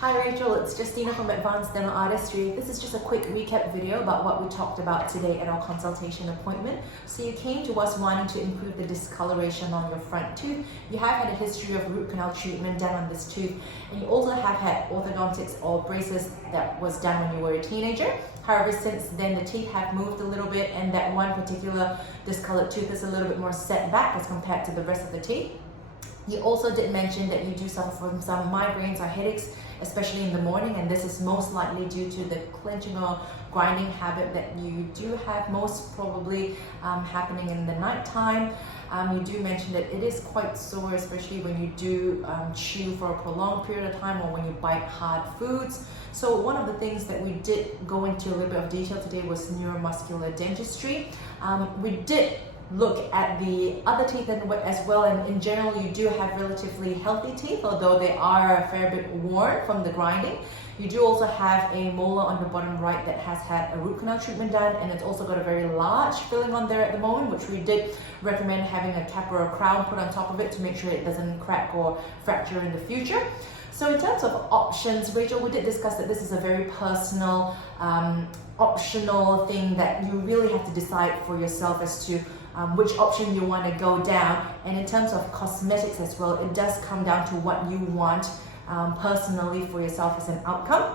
Hi Rachel, it's Justina from Advanced Dental Artistry. This is just a quick recap video about what we talked about today at our consultation appointment. So you came to us wanting to improve the discoloration on your front tooth. You have had a history of root canal treatment done on this tooth, and you also have had orthodontics or braces that was done when you were a teenager. However, since then the teeth have moved a little bit, and that one particular discolored tooth is a little bit more set back as compared to the rest of the teeth. You also did mention that you do suffer from some migraines or headaches, especially in the morning, and this is most likely due to the clenching or grinding habit that you do have, most probably happening in the night time. You do mention that it is quite sore, especially when you do chew for a prolonged period of time or when you bite hard foods. So one of the things that we did go into a little bit of detail today was neuromuscular dentistry. We did look at the other teeth as well, and in general you do have relatively healthy teeth, although they are a fair bit worn from the grinding. You do also have a molar on the bottom right that has had a root canal treatment done, and it's also got a very large filling on there at the moment, which we did recommend having a cap or a crown put on top of it to make sure it doesn't crack or fracture in the future. So in terms of options, Rachel, we did discuss that this is a very personal, optional thing that you really have to decide for yourself as to which option you want to go down. And in terms of cosmetics as well, it does come down to what you want personally for yourself as an outcome.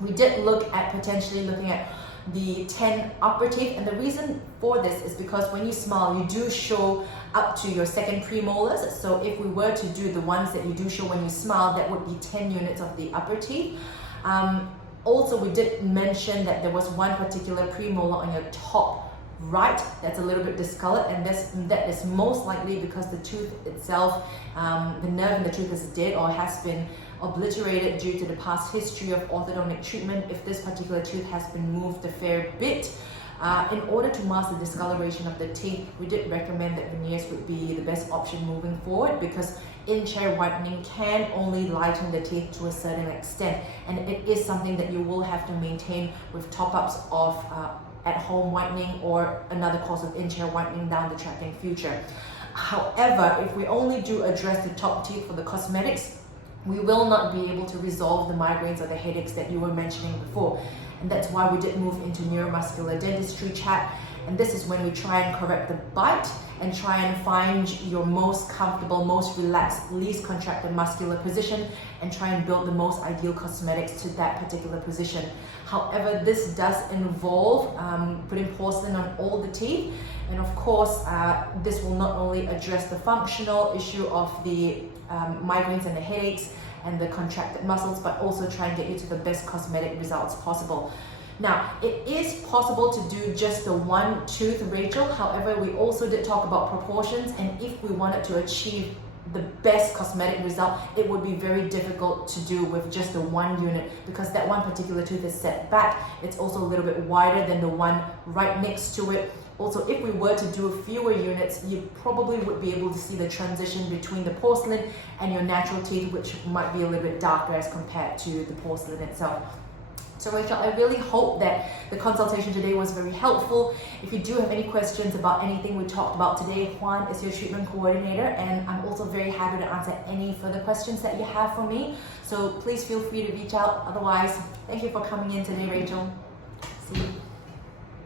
We did look at potentially looking at the 10 upper teeth, and the reason for this is because when you smile, you do show up to your second premolars. So if we were to do the ones that you do show when you smile, that would be 10 units of the upper teeth. Also, we did mention that there was one particular premolar on your top right that's a little bit discolored, and that is most likely because the tooth itself, the nerve in the tooth is dead or has been obliterated due to the past history of orthodontic treatment. If this particular tooth has been moved a fair bit, in order to mask the discoloration of the teeth, we did recommend that veneers would be the best option moving forward, because in-chair whitening can only lighten the teeth to a certain extent, and it is something that you will have to maintain with top-ups of at-home whitening or another course of in-chair whitening down the track in future. However, if we only do address the top teeth for the cosmetics, we will not be able to resolve the migraines or the headaches that you were mentioning before. And that's why we did move into neuromuscular dentistry chat. And this is when we try and correct the bite and try and find your most comfortable, most relaxed, least contracted muscular position, and try and build the most ideal cosmetics to that particular position. However, this does involve putting porcelain on all the teeth. And of course, this will not only address the functional issue of the migraines and the headaches and the contracted muscles, but also try and get you to the best cosmetic results possible. Now, it is possible to do just the one tooth, Rachel. However, we also did talk about proportions, and if we wanted to achieve the best cosmetic result, it would be very difficult to do with just the one unit, because that one particular tooth is set back. It's also a little bit wider than the one right next to it. Also, if we were to do fewer units, you probably would be able to see the transition between the porcelain and your natural teeth, which might be a little bit darker as compared to the porcelain itself. So Rachel, I really hope that the consultation today was very helpful. If you do have any questions about anything we talked about today, Juan is your treatment coordinator, and I'm also very happy to answer any further questions that you have for me. So please feel free to reach out. Otherwise, thank you for coming in today, Rachel. See you.